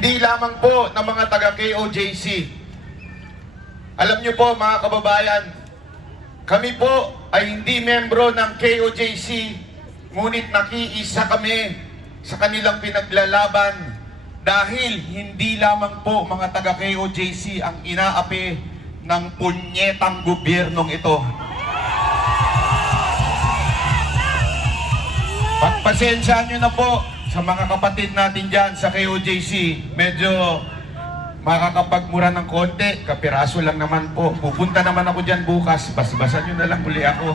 hindi lamang po ng mga taga KOJC. Alam niyo po mga kababayan, kami po ay hindi membro ng KOJC, ngunit nakiisa kami sa kanilang pinaglalaban dahil hindi lamang po mga taga KOJC ang inaapi ng punyetang gobyernong ito. Pagpasensyahan nyo na po sa mga kapatid natin dyan sa KOJC. Medyo makakapagmura ng konti. Kapiraso lang naman po. Pupunta naman ako dyan bukas. Basbasan nyo na lang uli ako.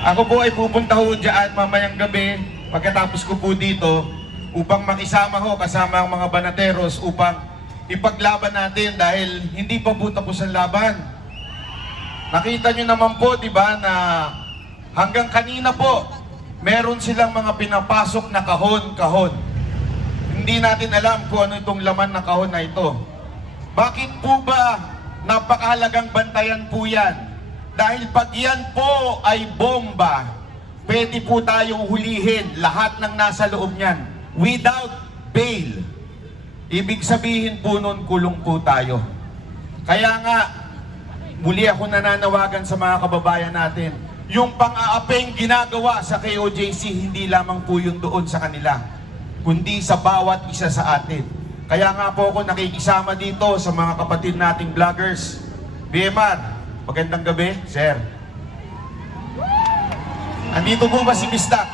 Ako po ay pupunta ho dyan mamayang gabi. Pagkatapos ko po dito upang makisama ho kasama ang mga banateros upang ipaglaban natin dahil hindi pa po tapos ang laban. Nakita nyo naman po, di ba, na hanggang kanina po, meron silang mga pinapasok na kahon-kahon. Hindi natin alam kung ano itong laman ng kahon na ito. Bakit po ba napakahalagang bantayan po yan? Dahil pag yan po ay bomba, pwede po tayong hulihin lahat ng nasa loob niyan without bail. Ibig sabihin po nun, kulong po tayo. Kaya nga, muli ako nananawagan sa mga kababayan natin. Yung pang-aapeng ginagawa sa KOJC, hindi lamang po yun doon sa kanila, kundi sa bawat isa sa atin. Kaya nga po ako nakikisama dito sa mga kapatid nating vloggers. BMR, magandang gabi, sir. Andito po ba si Bistak?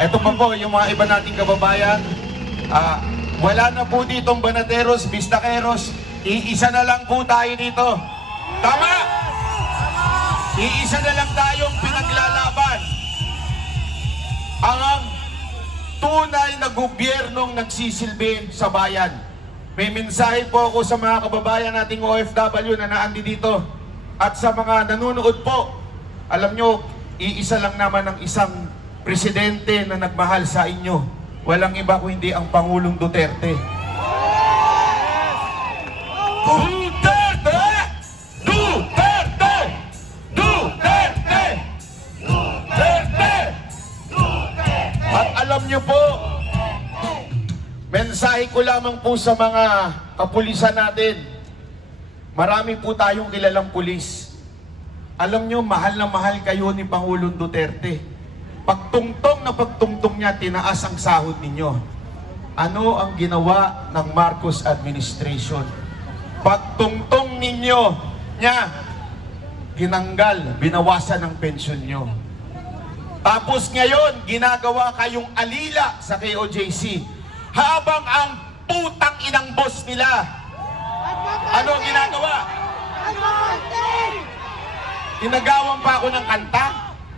Ito pa po, yung mga iba nating kababayan. Ah, wala na po ditong banateros, bistakeros. Iisa na lang po tayo dito. Tama! Iisa na lang tayong pinaglalaban. Ang tunay na gobyernong nagsisilbi sa bayan. May mensahe po ako sa mga kababayan nating OFW na naandi dito. At sa mga nanonood po, alam nyo, iisa lang naman ang isang presidente na nagmahal sa inyo. Walang iba kundi ang Pangulong Duterte. Duterte! Mensahe ko lamang po sa mga kapulisan natin. Marami po tayong kilalang pulis. Alam nyo, mahal na mahal kayo ni Pangulong Duterte. Pagtungtong na pagtungtong niya, tinaas ang sahod ninyo. Ano ang ginawa ng Marcos administration? Pagtungtong ninyo niya, tinanggal, binawasan ng pensyon nyo. Tapos ngayon, ginagawa kayong alila sa KOJC. Habang ang putang inang boss nila, ano ginagawa? Tinagawan pa ako ng kanta.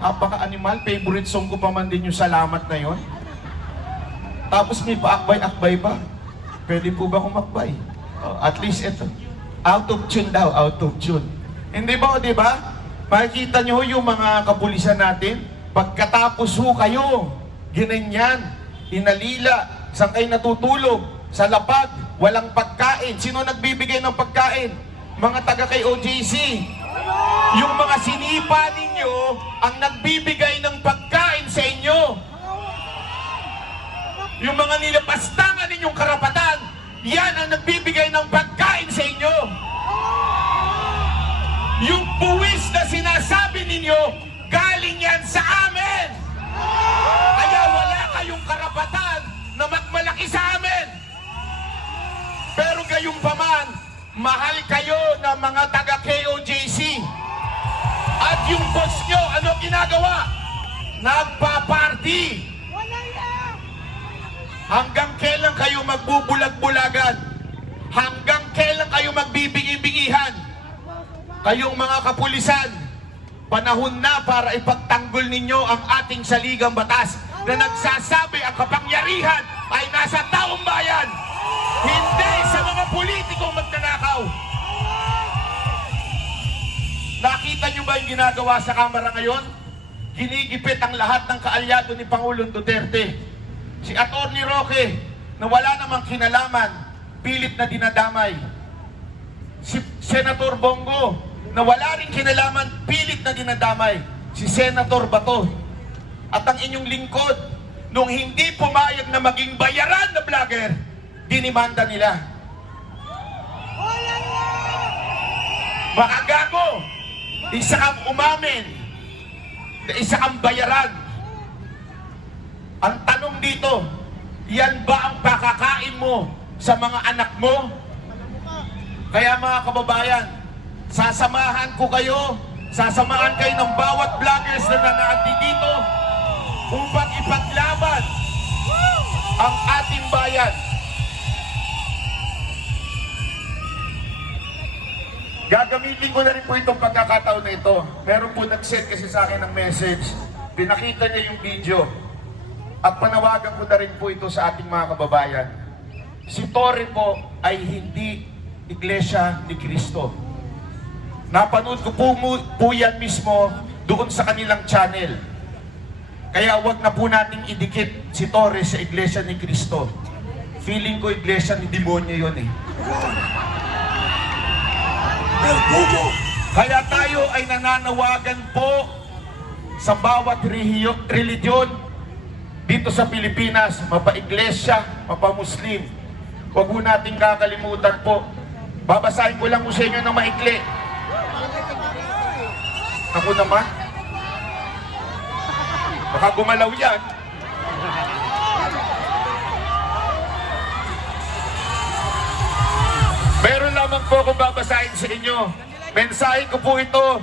Napaka-animal, favorite song ko pa man din yung salamat na yon. Tapos may paakbay-akbay pa. Pwede po ba kumakbay? Oh, at least ito. Out of tune daw, out of tune. Hindi ba, di ba? Makikita nyo yung mga kapulisan natin, pagkatapos ho kayo, ginanyan, inalila, saan kayo natutulog, sa lapag, walang pagkain. Sino nagbibigay ng pagkain? Mga taga kay OJC. Yung mga sinipa ninyo ang nagbibigay ng pagkain sa inyo. Yung mga nilapastangan ninyong karapatan, yan ang nagbibigay ng pagkain sa inyo. Yung buwis na sinasabi ninyo, galing yan sa Pero gayong paman, mahal kayo ng mga taga KOJC. At yung boss nyo, ano ginagawa? Nagpa-party. Hanggang kailan kayo magbubulag-bulagan? Hanggang kailan kayo magbibingi-bingihan? Kayong mga kapulisan, panahon na para ipagtanggol ninyo ang ating saligang batas na nagsasabi ang kapangyarihan ay nasa taong bayan, hindi politikong magnanakaw. Nakita nyo ba yung ginagawa sa Kamara ngayon? Ginigipit ang lahat ng kaalyado ni Pangulong Duterte. Si Atty. Roque, na wala namang kinalaman, pilit na dinadamay. Si Senator Bongo, na wala rin kinalaman, pilit na dinadamay. Si Senator Bato. At ang inyong lingkod, nung hindi pumayag na maging bayaran na vlogger, dinimanda nila. Makagago! Isa kang umamin isa kang bayaran. Ang tanong dito, yan ba ang pakakain mo sa mga anak mo? Kaya mga kababayan, sasamahan ko kayo, sasamahan kayo ng bawat vloggers na nanaanti dito upang ipaglaban ang ating bayan. Gagamitin ko na rin po itong pagkakataon na ito. Meron po nag-send kasi sa akin ng message. Pinakita niya yung video. At panawagan ko na rin po ito sa ating mga kababayan. Si Torre po ay hindi iglesia ni Kristo. Napanood ko po, po yan mismo doon sa kanilang channel. Kaya wag na po nating idikit si Torre sa iglesia ni Kristo. Feeling ko iglesia ni demonyo yun eh. Kaya tayo ay nananawagan po sa bawat religion dito sa Pilipinas, mapa-iglesia, mapa-muslim. Huwag po nating kakalimutan po. Babasahin ko lang po sa inyo ng maikli. Ako naman. Baka gumalaw yan. Lamang po akong babasahin sa inyo. Mensahe ko po ito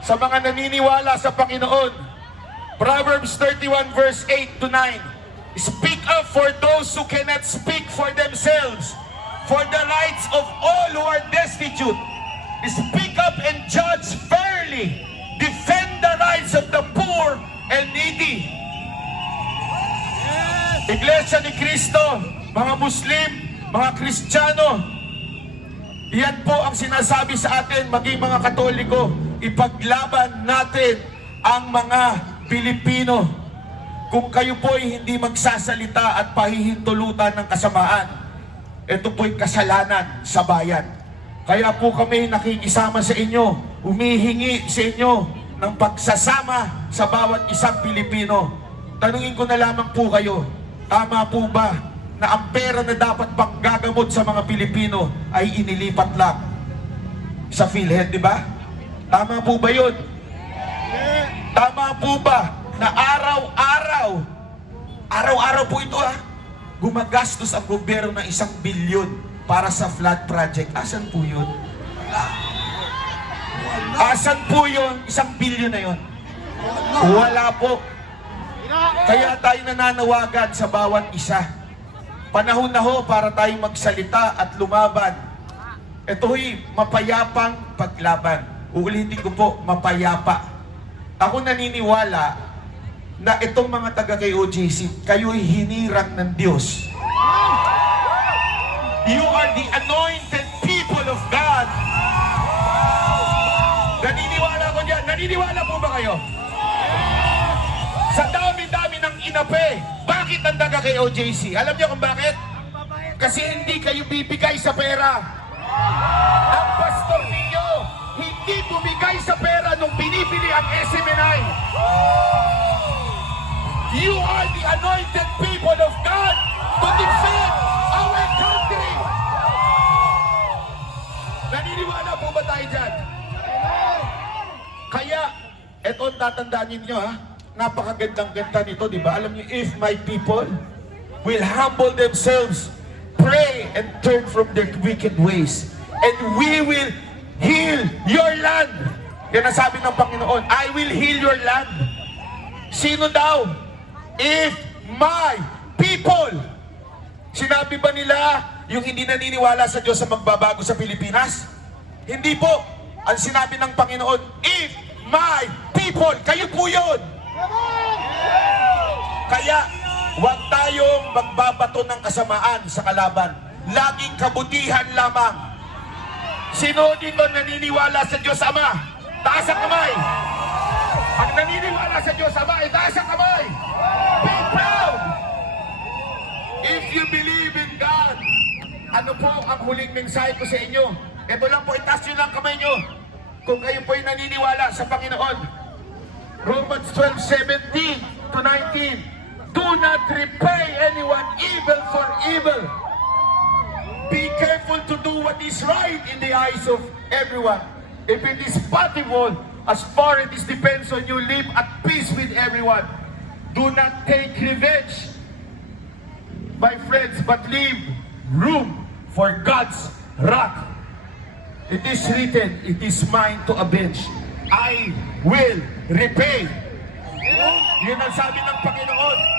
sa mga naniniwala sa Panginoon. Proverbs 31 verse 8 to 9. Speak up for those who cannot speak for themselves, for the rights of all who are destitute. Speak up and judge fairly. Defend the rights of the poor and needy. Iglesia ni Cristo, mga Muslim, mga Kristiyano, yan po ang sinasabi sa atin, maging mga Katoliko, ipaglaban natin ang mga Pilipino. Kung kayo po ay hindi magsasalita at pahihintulutan ng kasamaan, ito po'y kasalanan sa bayan. Kaya po kami nakikisama sa inyo, humihingi sa inyo ng pagsasama sa bawat isang Pilipino. Tanungin ko na lamang po kayo, tama po ba na ang pera na dapat pang gagamot sa mga Pilipino ay inilipat lang sa PhilHealth, di ba? Tama po ba yun? Tama po ba na araw-araw, araw-araw po ito ha, gumagastos ang gobyerno ng isang bilyon para sa flood project. Asan po yun? Asan po yun? Isang bilyon na yun? Wala po. Kaya tayo nananawagan sa bawat isa. Panahon na ho para tayong magsalita at lumaban. Ito'y mapayapang paglaban. Uulitin ko po, mapayapa. Ako naniniwala na itong mga taga kay OJC, kayo'y hinirang ng Diyos. You are the anointed people of God. Naniniwala ko dyan. Naniniwala po ba kayo? Sa dami-dami ng inape, bakit ang taga kay OJC? Alam niyo kung bakit? Kasi hindi kayo bibigay sa pera. Ang pastor ninyo, hindi bumigay sa pera nung binibili ang SMNI. You are the anointed people of God to defend our country. Naniniwala po ba tayo dyan? Kaya, eto ang tatandaan ninyo ha, napakagandang ganda nito, di ba? Alam niyo, if my people will humble themselves, pray and turn from their wicked ways, and we will heal your land. Yan ang sabi ng Panginoon, I will heal your land. Sino daw? If my people. Sinabi ba nila yung hindi naniniwala sa Diyos sa magbabago sa Pilipinas? Hindi po. Ang sinabi ng Panginoon, if my people, kayo po yun. Kaya, huwag tayong magbabato ng kasamaan sa kalaban. Laging kabutihan lamang. Sino dito naniniwala sa Diyos Ama? Taas ang kamay. Ang naniniwala sa Diyos Ama, ay taas ang kamay. Be proud. If you believe in God, ano po ang huling mensahe ko sa inyo? Ito lang po, itaas nyo lang kamay nyo. Kung kayo po ay naniniwala sa Panginoon. Romans 12, 17 to 19. Do not repay anyone evil for evil. Be careful to do what is right in the eyes of everyone. If it is possible, as far as it depends on you, live at peace with everyone. Do not take revenge, my friends, but leave room for God's wrath. It is written, it is mine to avenge. I will repay. Yun ang sabi ng Panginoon.